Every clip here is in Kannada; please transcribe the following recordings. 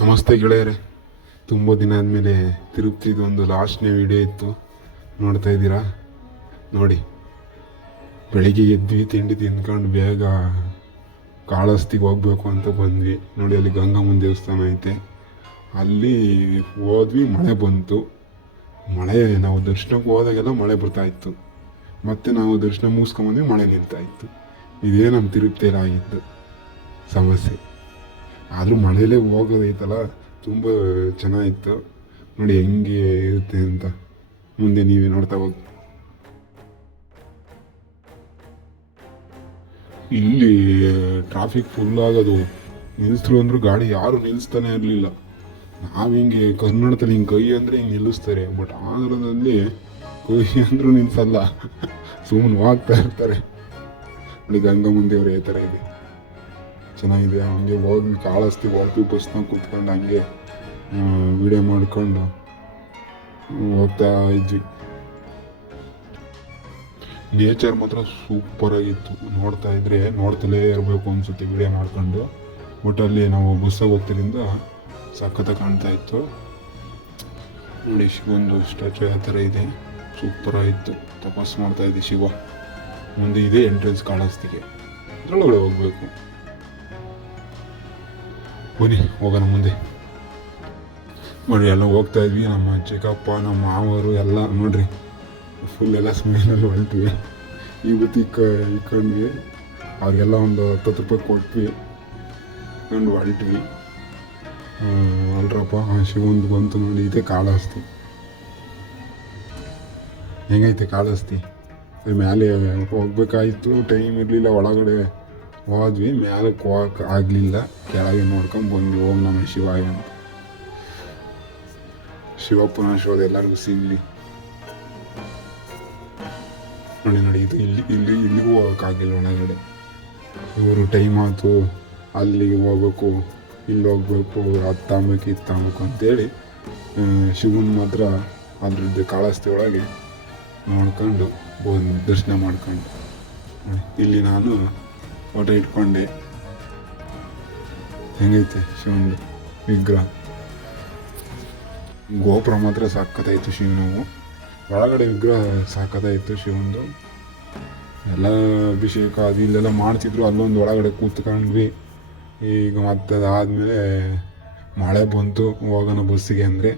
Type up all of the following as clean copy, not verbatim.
ನಮಸ್ತೆ ಗೆಳೆಯರೆ. ತುಂಬ ದಿನ ಆದಮೇಲೆ ತಿರುಪ್ತಿದು ಒಂದು ಲಾಸ್ಟ್ನೇ ವಿಡಿಯೋ ಇತ್ತು, ನೋಡ್ತಾ ಇದ್ದೀರಾ. ನೋಡಿ, ಬೆಳಿಗ್ಗೆ ಎದ್ವಿ, ತಿಂಡಿ ತಿಂದ್ಕೊಂಡು ಬೇಗ ಕಾಳಹಸ್ತಿಗೆ ಹೋಗ್ಬೇಕು ಅಂತ ಬಂದ್ವಿ. ನೋಡಿ, ಅಲ್ಲಿ ಗಂಗಮ್ಮನ ದೇವಸ್ಥಾನ ಐತೆ, ಅಲ್ಲಿ ಹೋದ್ವಿ. ಮಳೆ ಬಂತು. ನಾವು ದರ್ಶನಕ್ಕೆ ಹೋದಾಗೆಲ್ಲ ಮಳೆ ಬರ್ತಾಯಿತ್ತು. ಮತ್ತು ನಾವು ದರ್ಶನ ಮುಗಿಸ್ಕೊಂಬಂದ್ವಿ, ಮಳೆ ನಿಲ್ತಾಯಿತ್ತು. ಇದೇ ನಮ್ಮ ತಿರುಪ್ತಿಯಲ್ಲಿ ಆಗಿತ್ತು ಸಮಸ್ಯೆ. ಆದರೂ ಮಳೆಯಲ್ಲೇ ಹೋಗೋದೈತಲ್ಲ, ತುಂಬ ಚೆನ್ನಾಗಿತ್ತು. ನೋಡಿ ಹೆಂಗೆ ಇರುತ್ತೆ ಅಂತ ಮುಂದೆ ನೀವೇ ನೋಡ್ತಾ ಹೋಗಿ. ಇಲ್ಲಿ ಟ್ರಾಫಿಕ್ ಫುಲ್ ಆಗೋದು. ನಿಲ್ಲಿಸ್ರು ಅಂದರೂ ಗಾಡಿ ಯಾರು ನಿಲ್ಲಿಸ್ತಾನೆ ಇರಲಿಲ್ಲ. ನಾವು ಹಿಂಗೆ ಕನ್ನಡದಲ್ಲಿ ಹಿಂಗೆ ಕೈ ಅಂದರೆ ಹಿಂಗೆ ನಿಲ್ಲಿಸ್ತಾರೆ, ಬಟ್ ಆಂಧ್ರದಲ್ಲಿ ಕೈ ಅಂದರೂ ನಿಲ್ಲಿಸಲ್ಲ, ಸುಮ್ಮನೆ ಹೋಗ್ತಾ ಇರ್ತಾರೆ. ಅಲ್ಲಿ ಗಂಗಮ್ಮನ ದೇವರು ಈ ಥರ ಇದೆ, ಚೆನ್ನಾಗಿದೆ. ಹಂಗೆ ಹೋಗಿ ಕಾಳಹಸ್ತಿ ಹೋಗಿ ಬಸ್ನಾಗ ಕೂತ್ಕೊಂಡು ಹಂಗೆ ವಿಡಿಯೋ ಮಾಡ್ಕೊಂಡು ಹೋಗ್ತಾ ಇದ್ವಿ. ನೇಚರ್ ಮಾತ್ರ ಸೂಪರಾಗಿತ್ತು. ನೋಡ್ತಾ ಇದ್ರೆ ನೋಡ್ತಲೇ ಇರಬೇಕು ಅನ್ಸುತ್ತೆ ವಿಡಿಯೋ ಮಾಡ್ಕೊಂಡು. ಬಟ್ ಅಲ್ಲಿ ನಾವು ಬಸ್ಸಾಗಿ ಹೋಗ್ತಿರಿಂದ ಸಖತ್ತಾಗಿ ಕಾಣ್ತಾ ಇತ್ತು. ನೋಡಿ, ಶಿವೊಂದು ಸ್ಟ್ಯಾಚು ಆ ಥರ ಇದೆ, ಸೂಪರಾಗಿತ್ತು. ತಪಸ್ಸು ಮಾಡ್ತಾ ಇದ್ದೆ ಶಿವ. ಮುಂದೆ ಇದೆ ಎಂಟ್ರೆನ್ಸ್ ಕಾಳಹಸ್ತಿಗೆ, ಅದರೊಳಗಡೆ ಹೋಗ್ಬೇಕು. ಬನ್ನಿ ಹೋಗೋಣ ಮುಂದೆ. ನೋಡಿ, ಎಲ್ಲ ಹೋಗ್ತಾ ಇದ್ವಿ. ನಮ್ಮ ಚಿಕ್ಕಪ್ಪ, ನಮ್ಮ ಮಾವರು ಎಲ್ಲ ನೋಡ್ರಿ, ಫುಲ್ ಎಲ್ಲ ಸ್ಮೈಲಲ್ಲಿ ಹೊರಟ್ವಿ. ಇವತ್ತು ಇಕ್ಕೊಂಡ್ವಿ. ಅವ್ರಿಗೆಲ್ಲ ಒಂದು 10 ರೂಪಾಯಿ ಕೊಟ್ವಿ, ಇಕ್ಕೊಂಡು ಹೊರಟ್ವಿ. ಅಲ್ರಪ್ಪ, ಶಿವಂದು ಬಂತು ನೋಡಿ. ಇದೆ ಕಾಳಹಸ್ತಿ. ಹೆಂಗೈತೆ ಕಾಳಹಸ್ತಿ? ಮೇಲೆ ಹೋಗ್ಬೇಕಾಯ್ತು, ಟೈಮ್ ಇರಲಿಲ್ಲ. ಒಳಗಡೆ ಹೋದ್ವಿ, ಮ್ಯಾಲಕ್ಕೆ ಹೋಗಕ್ಕೆ ಆಗಲಿಲ್ಲ. ಕೆಳಗೆ ನೋಡ್ಕೊಂಡು ಬಂದ್ವಿ. ಓಂ ನಮಃ ಶಿವಾಯ ಅಂತ. ಶಿವಪ್ಪನ ಆಶೀರ್ವಾದ ಎಲ್ಲರಿಗೂ ಸಿಗಲಿ. ನೋಡಿ, ಇದು ಇಲ್ಲಿಗೂ ಹೋಗೋಕ್ಕಾಗಿಲ್ಲ ಒಳಗಡೆ. ಇವರು ಟೈಮ್ ಆಯ್ತು, ಅಲ್ಲಿಗೆ ಹೋಗ್ಬೇಕು, ಇಲ್ಲಿ ಹೋಗ್ಬೇಕು, ಅದು ತಾಂಬೇಕು, ಇದು ತಾಂಬೇಕು ಅಂತೇಳಿ ಶಿವನ ಮಾತ್ರ ಅದ್ರದ್ದು ಕಾಳಹಸ್ತಿ ಒಳಗೆ ನೋಡ್ಕೊಂಡು ದರ್ಶನ ಮಾಡ್ಕೊಂಡು. ಇಲ್ಲಿ ನಾನು ಫೋಟೋ ಇಟ್ಕೊಂಡೆ. ಹೆಂಗೈತೆ ಶಿವನ ವಿಗ್ರಹ. ಗೋಪುರ ಮಾತ್ರ ಸಖತ್ತಾಯಿತು ಶಿವನವು. ಒಳಗಡೆ ವಿಗ್ರಹ ಸಖತ್ತಾಯಿತು ಶಿವಂದು. ಎಲ್ಲ ಅಭಿಷೇಕ ಅದು ಇಲ್ಲೆಲ್ಲ ಮಾಡ್ತಿದ್ರು. ಅಲ್ಲೊಂದು ಒಳಗಡೆ ಕೂತ್ಕೊಂಡ್ವಿ. ಈಗ ಮತ್ತೆ ಅದಾದಮೇಲೆ ಮಳೆ ಬಂತು, ಹೋಗೋಣ ಬಸ್ಸಿಗೆ ಅಂದರೆ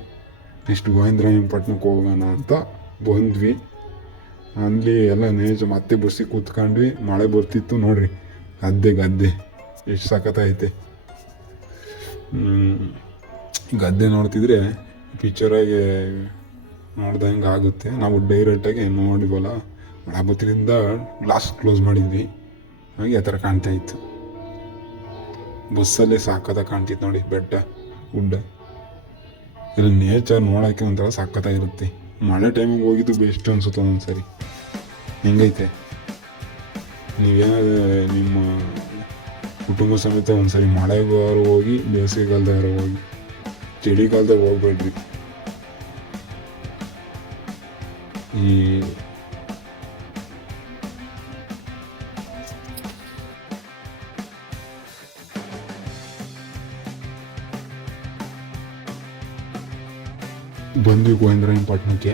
ನೆಕ್ಸ್ಟ್ ಗೋವಿಂದರಾಯಪಟ್ಟಣಕ್ಕೆ ಹೋಗೋಣ ಅಂತ ಬಂದ್ವಿ. ಅಲ್ಲಿ ಎಲ್ಲ ಮತ್ತೆ ಬಸ್ಸಿಗೆ ಕೂತ್ಕೊಂಡ್ವಿ. ಮಳೆ ಬರ್ತಿತ್ತು. ನೋಡ್ರಿ, ಗದ್ದೆ ಎಷ್ಟು ಸಖತ್ತೈತೆ. ಗದ್ದೆ ನೋಡ್ತಿದ್ರೆ ಪಿಕ್ಚರಾಗಿ ನೋಡ್ದಂಗೆ ಆಗುತ್ತೆ. ನಾವು ಡೈರೆಕ್ಟಾಗಿ ನೋಡಿವಲ್ಲ, ಮಳೆ ಬತ್ತಿರಿಂದ ಗ್ಲಾಸ್ ಕ್ಲೋಸ್ ಮಾಡಿದ್ವಿ, ಹಾಗೆ ಆ ಥರ ಕಾಣ್ತಾ ಇತ್ತು. ಬಸ್ಸಲ್ಲೇ ಸಖತ್ತಾಗಿ ಕಾಣ್ತಿತ್ತು ನೋಡಿ, ಬೆಟ್ಟ ಗುಡ್ಡ ಇಲ್ಲಿ. ನೇಚರ್ ನೋಡೋಕ್ಕೆ ಒಂಥರ ಸಖತ್ತಾಗಿರುತ್ತೆ. ಮಳೆ ಟೈಮಿಗೆ ಹೋಗಿದ್ದು ಬೆಸ್ಟ್ ಅನ್ಸುತ್ತೆ ಒಂದೊಂದ್ಸರಿ. ಹೆಂಗೈತೆ? ನೀವೇನಾದ್ರು ನಿಮ್ಮ ಕುಟುಂಬ ಸಮೇತ ಒಂದ್ಸರಿ ಮಳೆಗಾರು ಹೋಗಿ, ಬೇಸಿಗೆಗಾಲದಾರು ಹೋಗಿ, ಚಳಿಗಾಲದಾಗ ಹೋಗ್ಬೇಡ್ರಿ. ಈ ಬಂದ್ವಿ ಗೋವಿಂದರಾಯಪಟ್ಟಣಕ್ಕೆ.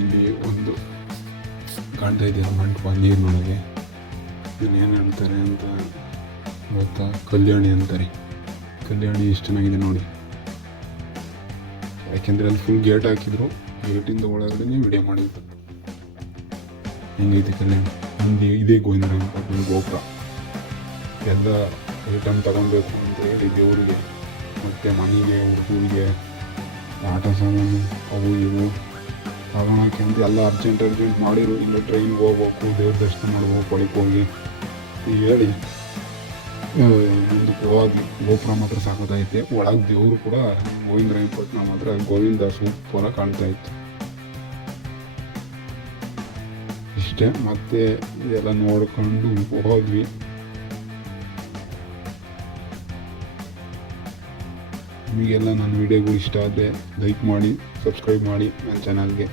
ಇಲ್ಲಿ ಒಂದು ಕಾಣ್ತಾ ಇದೆಯಲ್ಲ ಮಂಟಪ ನೀರಿನೊಳಗೆ, ಇದನ್ನೇನು ಹೇಳ್ತಾರೆ ಅಂತ ಗೊತ್ತಾ? ಕಲ್ಯಾಣಿ ಅಂತಾರೆ. ಕಲ್ಯಾಣಿ ಎಷ್ಟು ಚೆನ್ನಾಗಿದೆ ನೋಡಿ. ಯಾಕೆಂದರೆ ಅಲ್ಲಿ ಫುಲ್ ಗೇಟ್ ಹಾಕಿದ್ರು, ಗೇಟಿಂದ ಒಳಗಡೆ ವಿಡಿಯೋ ಮಾಡಿದ್ರು. ಹೆಂಗೈತೆ ಕಲ್ಯಾಣಿ? ಮುಂದೆ ಇದೇ ಗೋವಿಂದರಾಯಪಟ್ಟಣ ಗೋಪುರ. ಎಲ್ಲ ಐಟಮ್ ತಗೊಬೇಕು ಅಂತ ಹೇಳಿ ದೇವರಿಗೆ, ಮತ್ತು ಮನೆಗೆ, ಹುಡುಗರಿಗೆ ಆಟ ಸಾಮಾನು ಅವು ಇವು ತಗೊಳಕ್ಕೆ ಅಂತ ಎಲ್ಲ ಅರ್ಜೆಂಟ್ ಮಾಡಿರು. ಇಲ್ಲ ಟ್ರೈನ್ಗೆ ಹೋಗ್ಬೇಕು, ದೇವ್ರ ದರ್ಶನ ಮಾಡ್ಬೇಕು, ಒಳಗೆ ಹೋಗಿ ಹೇಳಿ ಮುಂದಕ್ಕೆ ಹೋಗಿ. ಗೋಪುರ ಮಾತ್ರ ಸಾಕೋದೈತೆ. ಒಳಗೆ ದೇವರು ಕೂಡ ಗೋವಿಂದರಾಯಪಟ್ಟಣ ಮಾತ್ರ ಗೋವಿಂದ ಸೂಪರಾಗಿ ಕಾಣ್ತಾ ಇತ್ತು. ಇಷ್ಟೇ. ಮತ್ತೆ ಇದೆಲ್ಲ ನೋಡ್ಕೊಂಡು ಹೋದ್ವಿ. ನಿಮಗೆಲ್ಲ ನನ್ನ ವೀಡಿಯೋಗಳು ಇಷ್ಟ ಆದರೆ ಲೈಕ್ ಮಾಡಿ, ಸಬ್ಸ್ಕ್ರೈಬ್ ಮಾಡಿ ನನ್ನ ಚಾನಲ್ಗೆ.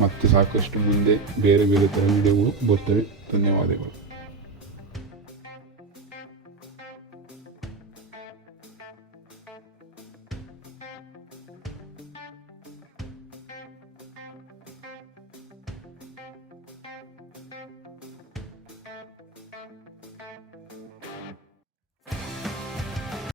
ಮತ್ತೆ ಸಾಕಷ್ಟು ಮುಂದೆ ಬೇರೆ ಥರ ವೀಡಿಯೋಗಳು ಬರ್ತವೆ. ಧನ್ಯವಾದಗಳು.